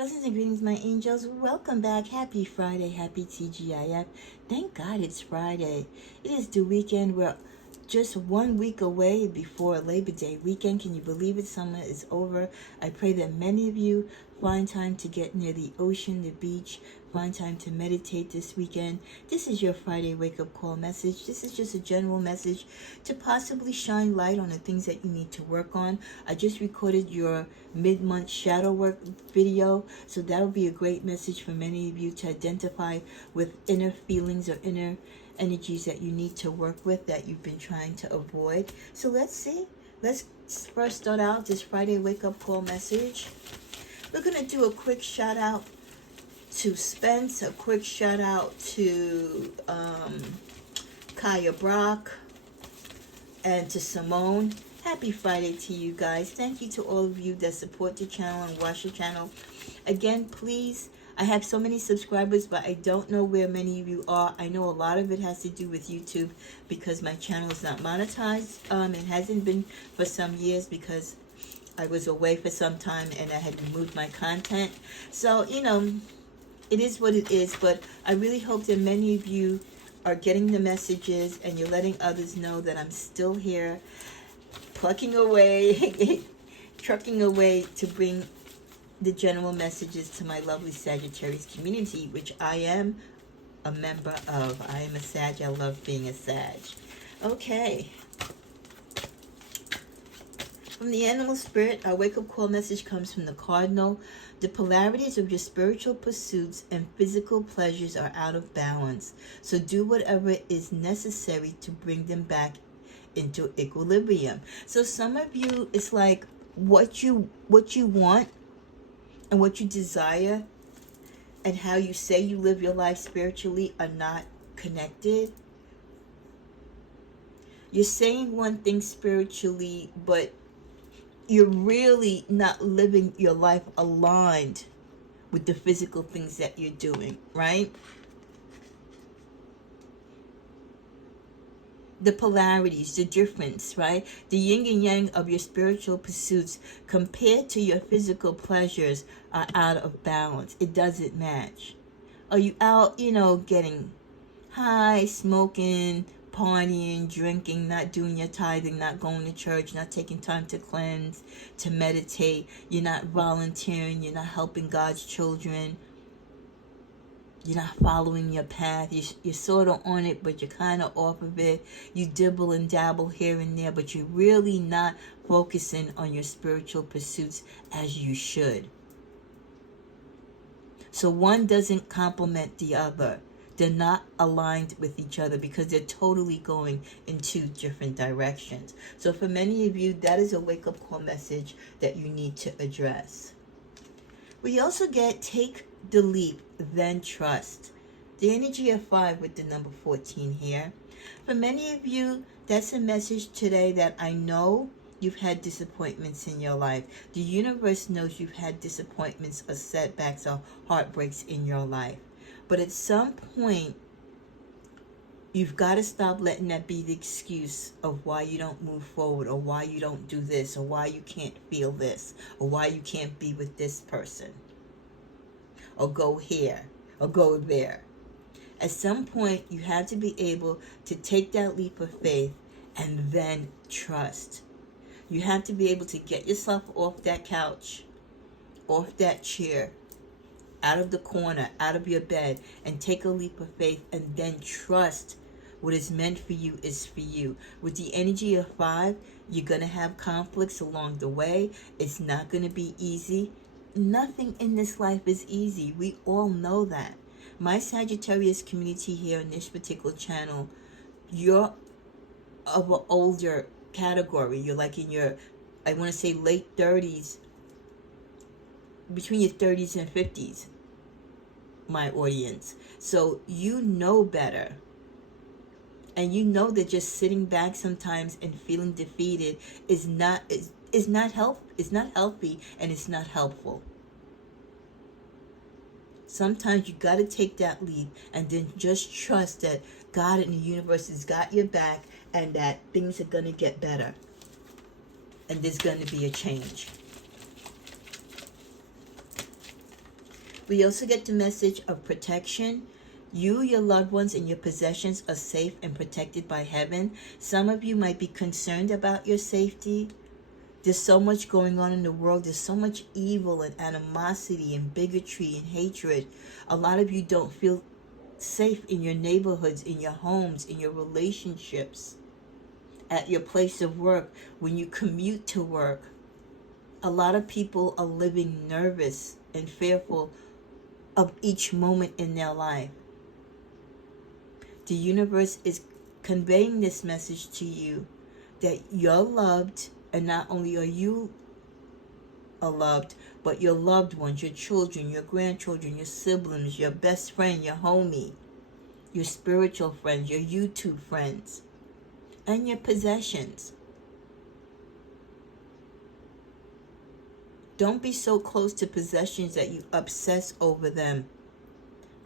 Blessings and greetings, my angels. Welcome back. Happy Friday. Happy TGIF. Thank God it's Friday. It is the weekend. We're just 1 week away before Labor Day weekend. Can you believe it? Summer is over. I pray that many of you find time to get near the ocean, the beach, find time to meditate this weekend. This is your Friday wake-up call message. This is just a general message to possibly shine light on the things that you need to work on. I just recorded your mid-month shadow work video, so that would be a great message for many of you to identify with inner feelings or inner energies that you need to work with that you've been trying to avoid. So let's see. Let's first start out this Friday wake-up call message. We're going to do a quick shout out to Spence, a quick shout out to Kaya Brock, and to Simone. Happy Friday to you guys. Thank you to all of you that support the channel and watch the channel. Again, please, I have so many subscribers, but I don't know where many of you are. I know a lot of it has to do with YouTube because my channel is not monetized. It hasn't been for some years because I was away for some time and I had removed my content. So, you know, it is what it is, but I really hope that many of you are getting the messages and you're letting others know that I'm still here, plucking away, trucking away to bring the general messages to my lovely Sagittarius community, which I am a member of. I am a Sag. I love being a Sag. Okay. From the animal spirit, our wake-up call message comes from the cardinal. The polarities of your spiritual pursuits and physical pleasures are out of balance. So do whatever is necessary to bring them back into equilibrium. So some of you, it's like what you want and what you desire and how you say you live your life spiritually are not connected. You're saying one thing spiritually, but you're really not living your life aligned with the physical things that you're doing, right? The polarities, the difference, right? The yin and yang of your spiritual pursuits compared to your physical pleasures are out of balance. It doesn't match. Are you out, getting high, smoking, partying, drinking, not doing your tithing, not going to church, not taking time to cleanse, to meditate? You're not volunteering. You're not helping God's children. You're not following your path. You're sort of on it, but you're kind of off of it. You dibble and dabble here and there, but you're really not focusing on your spiritual pursuits as you should. So one doesn't complement the other. They're not aligned with each other because they're totally going in two different directions. So for many of you, that is a wake-up call message that you need to address. We also get take the leap, then trust. The energy of 5 with the number 14 here. For many of you, that's a message today that I know you've had disappointments in your life. The universe knows you've had disappointments or setbacks or heartbreaks in your life. But at some point, you've got to stop letting that be the excuse of why you don't move forward, or why you don't do this, or why you can't feel this, or why you can't be with this person, or go here, or go there. At some point, you have to be able to take that leap of faith and then trust. You have to be able to get yourself off that couch, off that chair, out of the corner, out of your bed, and take a leap of faith and then trust what is meant for you is for you. With the energy of 5, you're going to have conflicts along the way. It's not going to be easy. Nothing in this life is easy. We all know that. My Sagittarius community here on this particular channel, you're of an older category. You're like in your, I want to say late 30s, between your 30s and 50s, my audience. So you know better. And you know that just sitting back sometimes and feeling defeated is not healthy and it's not helpful. Sometimes you got to take that leap and then just trust that God and the universe has got your back and that things are going to get better. And there's going to be a change. We also get the message of protection. You, your loved ones, and your possessions are safe and protected by heaven. Some of you might be concerned about your safety. There's so much going on in the world. There's so much evil and animosity and bigotry and hatred. A lot of you don't feel safe in your neighborhoods, in your homes, in your relationships, at your place of work, when you commute to work. A lot of people are living nervous and fearful of each moment in their life. The universe is conveying this message to you that you're loved, and not only are you loved, but your loved ones, your children, your grandchildren, your siblings, your best friend, your homie, your spiritual friends, your YouTube friends, and your possessions. Don't be so close to possessions that you obsess over them.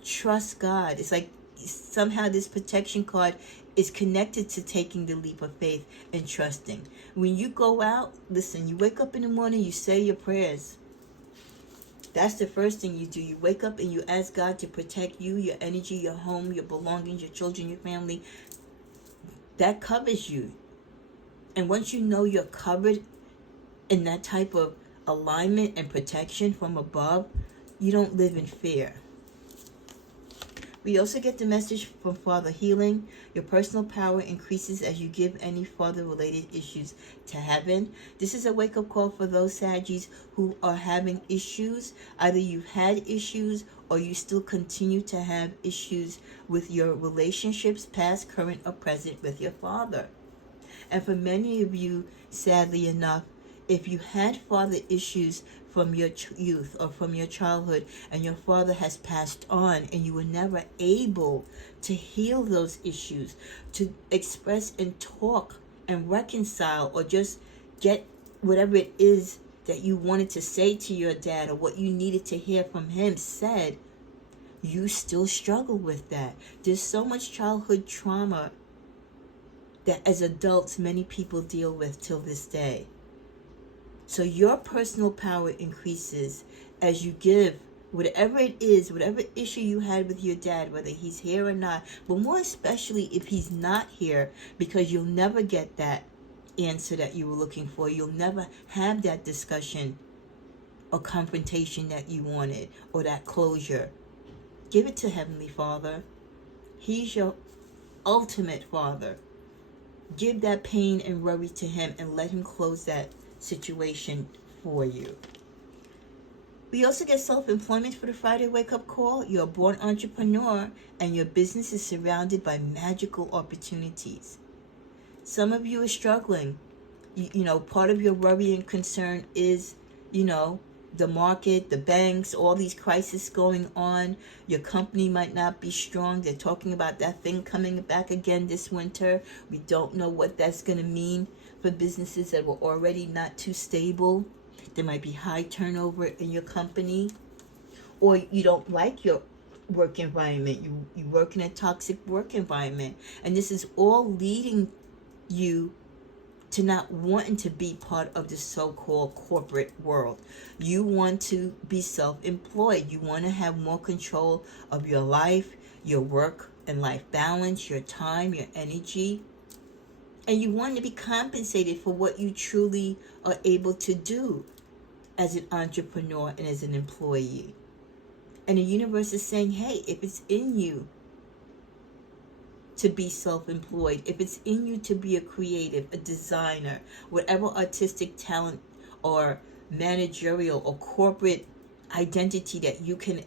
Trust God. It's like somehow this protection card is connected to taking the leap of faith and trusting. When you go out, listen, you wake up in the morning, you say your prayers. That's the first thing you do. You wake up and you ask God to protect you, your energy, your home, your belongings, your children, your family. That covers you. And once you know you're covered in that type of alignment and protection from above, you don't live in fear. We also get the message from Father Healing. Your personal power increases as you give any father-related issues to heaven. This is a wake-up call for those Saggies who are having issues. Either you've had issues or you still continue to have issues with your relationships, past, current, or present, with your father. And for many of you, sadly enough, if you had father issues from your youth or from your childhood, and your father has passed on and you were never able to heal those issues, to express and talk and reconcile, or just get whatever it is that you wanted to say to your dad or what you needed to hear from him said, you still struggle with that. There's so much childhood trauma that as adults many people deal with till this day. So your personal power increases as you give whatever it is, whatever issue you had with your dad, whether he's here or not, but more especially if he's not here, because you'll never get that answer that you were looking for. You'll never have that discussion or confrontation that you wanted, or that closure. Give it to Heavenly Father. He's your ultimate Father. Give that pain and worry to Him and let Him close that situation for you. We also get self-employment for the Friday wake-up call. You're a born entrepreneur and your business is surrounded by magical opportunities. Some of you are struggling. You know, part of your worry and concern is, the market, the banks, all these crises going on. Your company might not be strong. They're talking about that thing coming back again this winter. We don't know what that's going to mean for businesses that were already not too stable. There might be high turnover in your company, or you don't like your work environment. You work in a toxic work environment, and this is all leading you to not wanting to be part of the so-called corporate world. You want to be self-employed. You want to have more control of your life, your work and life balance, your time, your energy. And you want to be compensated for what you truly are able to do as an entrepreneur and as an employee. And the universe is saying, hey, if it's in you to be self-employed, if it's in you to be a creative, a designer, whatever artistic talent or managerial or corporate identity that you can,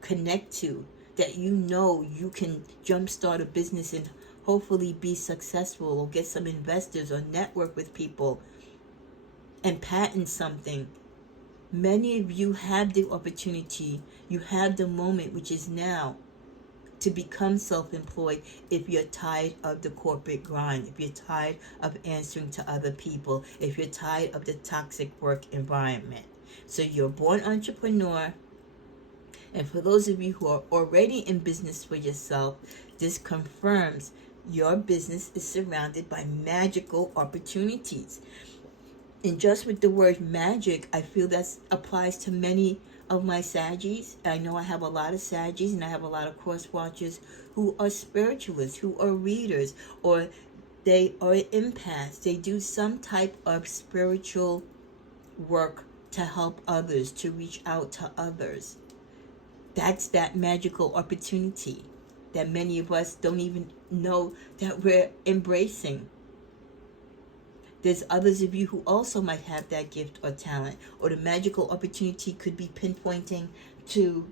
connect to, that you can jumpstart a business and hopefully be successful, or get some investors, or network with people and patent something. Many of you have the opportunity, you have the moment, which is now, to become self-employed if you're tired of the corporate grind, if you're tired of answering to other people, if you're tired of the toxic work environment. So you're a born entrepreneur. And for those of you who are already in business for yourself, this confirms your business is surrounded by magical opportunities. And just with the word magic, I feel that applies to many of my Saggies, I know I have a lot of Saggies and I have a lot of cross watchers who are spiritualists, who are readers, or they are empaths. They do some type of spiritual work to help others, to reach out to others. That's that magical opportunity that many of us don't even know that we're embracing. There's others of you who also might have that gift or talent, or the magical opportunity could be pinpointing to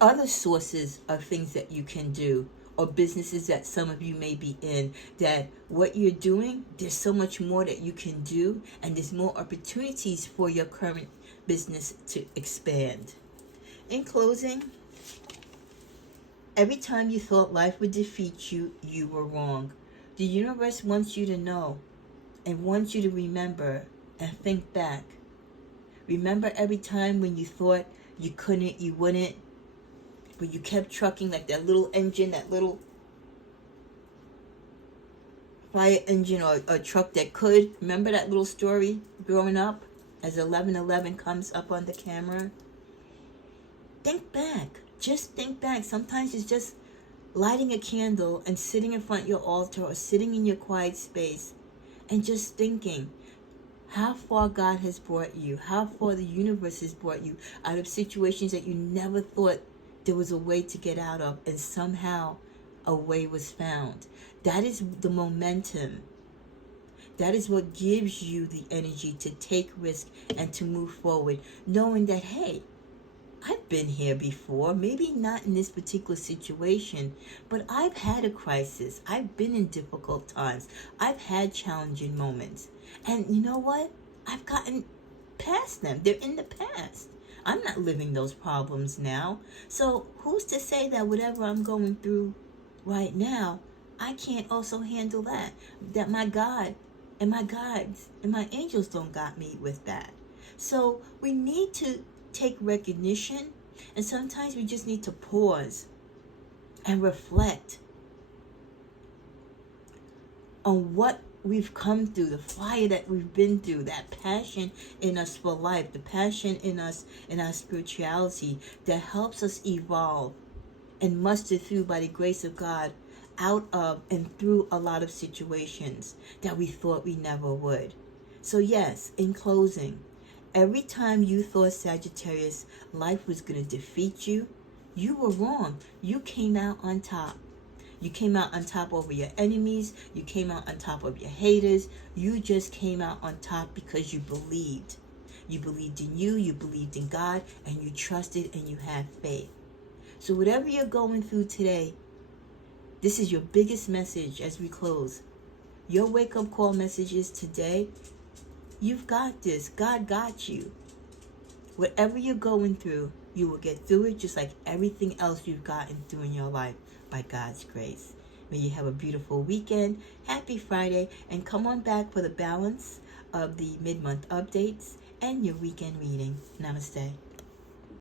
other sources of things that you can do, or businesses that some of you may be in, that what you're doing, there's so much more that you can do, and there's more opportunities for your current business to expand. In closing, every time you thought life would defeat you, you were wrong. The universe wants you to know and wants you to remember and think back. Remember every time when you thought you couldn't, you wouldn't, but you kept trucking like that little engine, that little fire engine or truck that could. Remember that little story growing up as 1111 comes up on the camera? Think back. Just think back. Sometimes it's just lighting a candle and sitting in front of your altar or sitting in your quiet space and just thinking how far God has brought you, how far the universe has brought you out of situations that you never thought there was a way to get out of, and somehow a way was found. That is the momentum. That is what gives you the energy to take risk and to move forward, knowing that, hey, I've been here before, maybe not in this particular situation, but I've had a crisis. I've been in difficult times. I've had challenging moments. And you know what? I've gotten past them. They're in the past. I'm not living those problems now. So who's to say that whatever I'm going through right now, I can't also handle that? That my God and my guides and my angels don't got me with that. So we need to take recognition, and sometimes we just need to pause and reflect on what we've come through, the fire that we've been through, that passion in us for life, the passion in us in our spirituality that helps us evolve and muster through, by the grace of God, out of and through a lot of situations that we thought we never would. So yes, in closing, every time you thought, Sagittarius, life was going to defeat you, you were wrong. You came out on top. You came out on top over your enemies. You came out on top of your haters. You just came out on top because you believed. You believed in you believed in God, and you trusted and you had faith. So whatever you're going through today, this is your biggest message as we close. Your wake-up call message is today, you've got this. God got you. Whatever you're going through, you will get through it just like everything else you've gotten through in your life by God's grace. May you have a beautiful weekend. Happy Friday. And come on back for the balance of the mid-month updates and your weekend reading. Namaste.